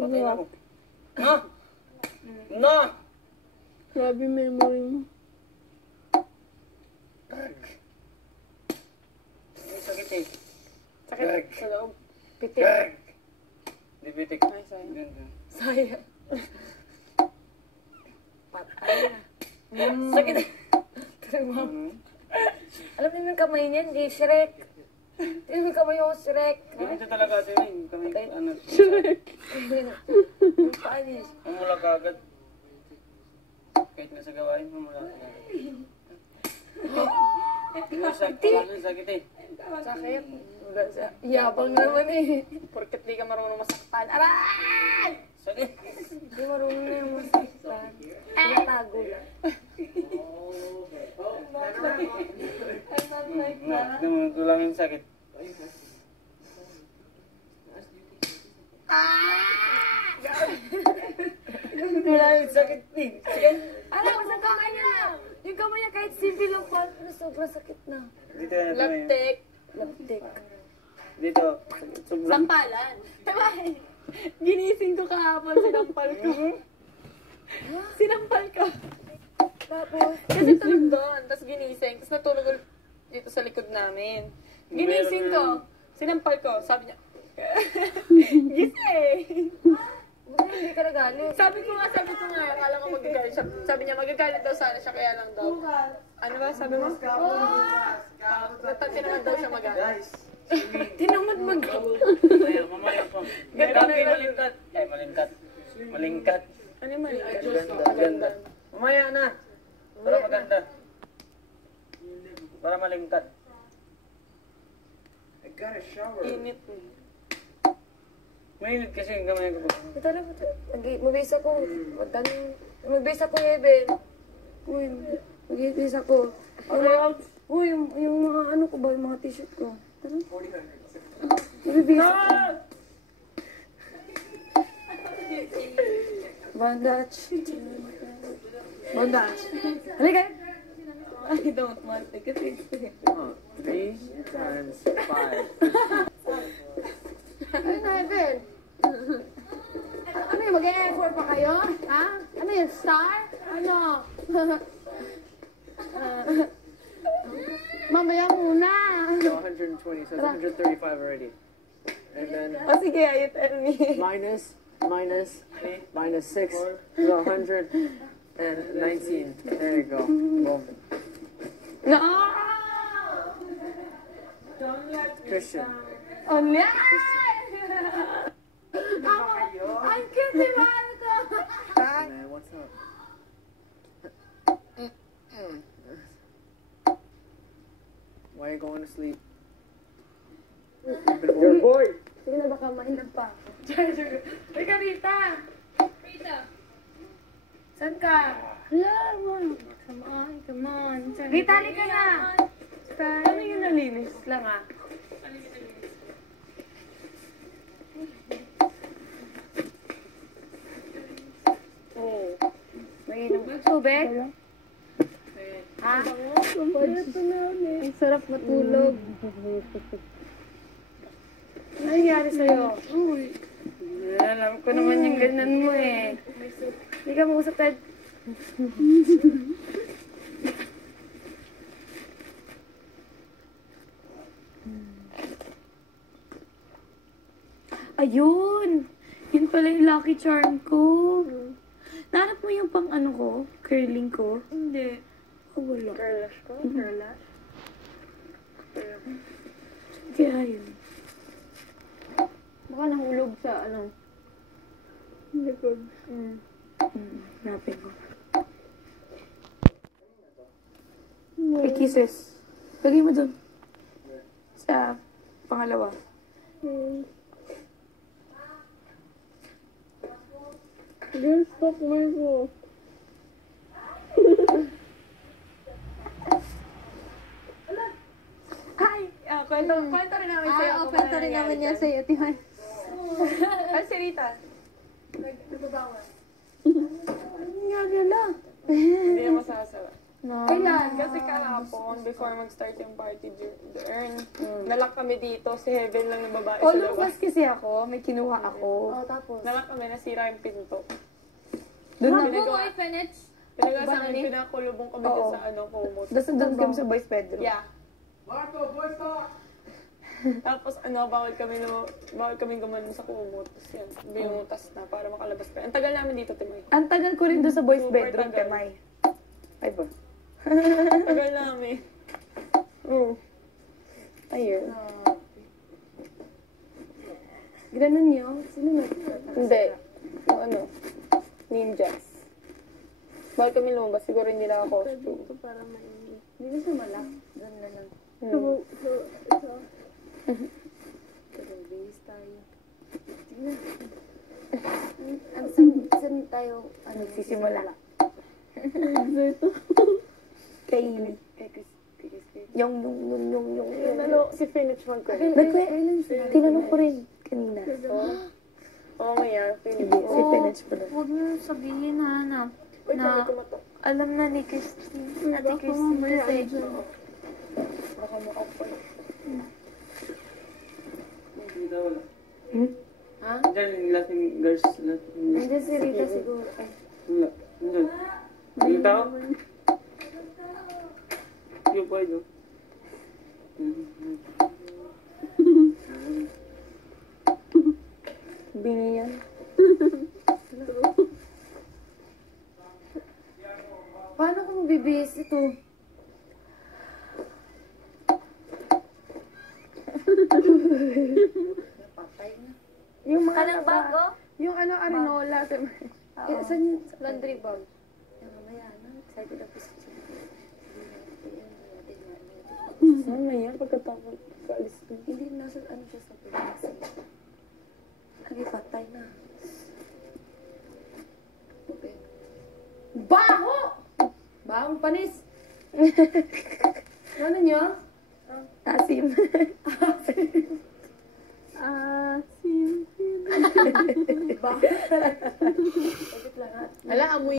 Patay na ako. Na! Na! Grabe memory mo. Sakit eh. Sakit sa loob. Pitik. Di pitik. Ay, sayang. Ganda. Sayang. Patay na. Sakit. Alam niyo yung kamay niyan, di Shrek. Yung kamay ko, Shrek. Ganito talaga ito yun. Kami, ano, Yung paa niya. mamula ka agad. Kahit nasa gawain, mamula ka agad. Sakit eh. Sakit. Yabang naman eh. Porket di ka marunong masaktan. Aray! Sakit. Hindi marunong na yung masaktan. Tinatago lang. Ito lang yung sakit. Wala yung sakit eh. Alam mo sa kamay niya. Yung kamay niya kahit simple lang pa, pero sobrang sakit na. Dito na ito. Laptek. Laptik. Dito. Sobrang. Sampalan. Diba? Ginising ko kahapon, sinampal ko. Sinampal ko. Tapos, Kasi tulog doon, tapos ginising. Tapos natulog ulit dito sa likod namin. Ginising ko. Sinampal ko. Sabi niya, gising! buti hindi ka nagalit. Sabi ko nga, akala ko magagalit siya. Sabi niya, magagalit daw sana siya, kaya lang daw. Ano ba, sabi mo? Tinamad daw siya magalit. Tinamad mag-gawa. Ay, mamaya po. Malingkat. Ay, malingkat. Malingkat. Ano yung mali? Maganda. Mamaya na. Para maganda. Para malingkat. Init. Mainit kasi yung gamay ko. Ito na, mag-base ako. Mag-base ako, Eben. Uy, mag-base ako. Yung mga ano ko ba, yung mga t-shirt ko. Tara. Mag-base ako. Bandage. Bandage. Halika. I don't want to get it. 3 times 5. Ano na, Evan? Ano yun, mag-e-effort pa kayo? Ha? Ano yun, star? Ano? Mamaya muna. So 120, so it's 135 already. And then O sige, you tell me. minus 6, so 119. There you go. Boom. No! Christian. Only? Ang cute, di ba? Man, what's up? Why are you going to sleep? Your boy! Sige na, baka mainag pa. Halika, Rita. Rita. Saan ka? Wala, man. Come on. Rita, halika na! Ano yung nalinis lang ah? Oo. Mainom ka tubig? Ha? Ang sarap matulog. Ano nangyari sa'yo? Uy. Alam ko naman yung ganyan mo eh. Hindi ka mag-usap tayo. Ayun! Yun pala yung lucky charm ko. Nahanap mo yung pang ano ko? Curling ko? Hindi. Oh, wala. Curlash ko? Curlash? Kaya yun. Baka nahulog sa ano. Likod. Hanapin ko. May kisses. Lagay mo dun. Sa pangalawa. Girl, stop mo ko. Hi! Kwento rin namin sa'yo. Ah, kwento rin naman niya sa'yo, Tiwan. Ay, si Rita. Ano nga nila? Hindi ako sasawa. Kailan? Kasi kahapon, before mag-start yung party earn, nalak kami dito, si Heaven lang yung babae Oh, sa labas. lumabas kasi ako. May kinuha ako. Oh, tapos? Nalak kami, nasira yung pinto. Doon na. Bago mo i-finish? Talaga sa Ba, amin, ni? pinakulubong kami Oo. dun sa kumot. Doon kami sa boys bedroom. Yeah. Tapos bawal kami gumanon sa kumot. Tapos yan, binutas na para makalabas ka. Ang tagal namin dito, Timoy. Ang tagal ko rin doon sa boys Super bedroom, tagal. Temay. Ay ba? Ang tagal namin. Ayun. Ganun niyo? Sino na? Hindi. Yung ninjas. Bawal kami lumabas. Siguro hindi na ako costume. Hindi na siya malak. Doon na lang. Base tayo. Tingnan. Saan tayo nagsisimula? Kay yung Si Phoenix man ko. tinanong ko rin kanina. Oo, maya. Phoenix. Si Penach pala. Huwag mo sabihin na Wait, na sabi ko mata. alam na ni Christine. Ate Christine kasi. Baka makapal. Hindi daw wala. Ha? Diyan yung lasing girls. Hindi si Rita siguro. Ay, Wala. Diyan. Yung tao? Yung boy, no? bingi yan. Paano ko magbibihis ito? Yung mga Anong bago? Yung Arinola. Kaya, saan yung laundry bag? Yung mamaya, excited ako sa Mamaya, pagkatapos kaalis ko. Hindi, nasa siya sa Pilipinas. Lagi patay na. Okay. Baho! Bahong panis! Ano nyo? Asim. Baho. Bakit lang ha? Ala, amoy